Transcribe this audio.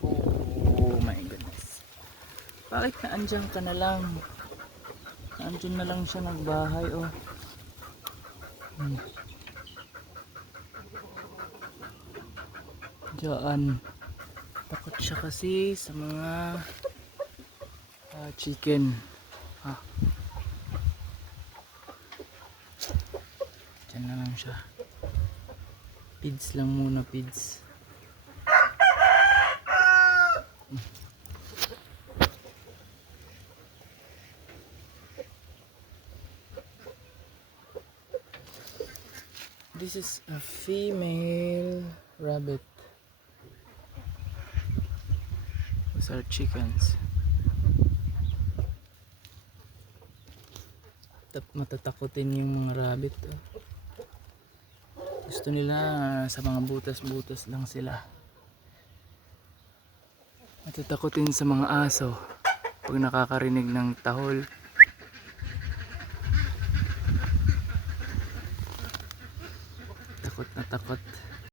Oh my goodness. Bakit naandyan ka na lang? Naandyan na lang siya nagbahay oh. Diyan. Takot siya kasi sa mga chicken. Diyan na lang siya. Pids lang muna, pids. This is a female rabbit. Those are chickens. Matatakotin yung mga rabbit. Gusto nila sa mga butas-butas lang sila. Matatakotin sa mga aso pag nakakarinig ng tahol. Takot na takot.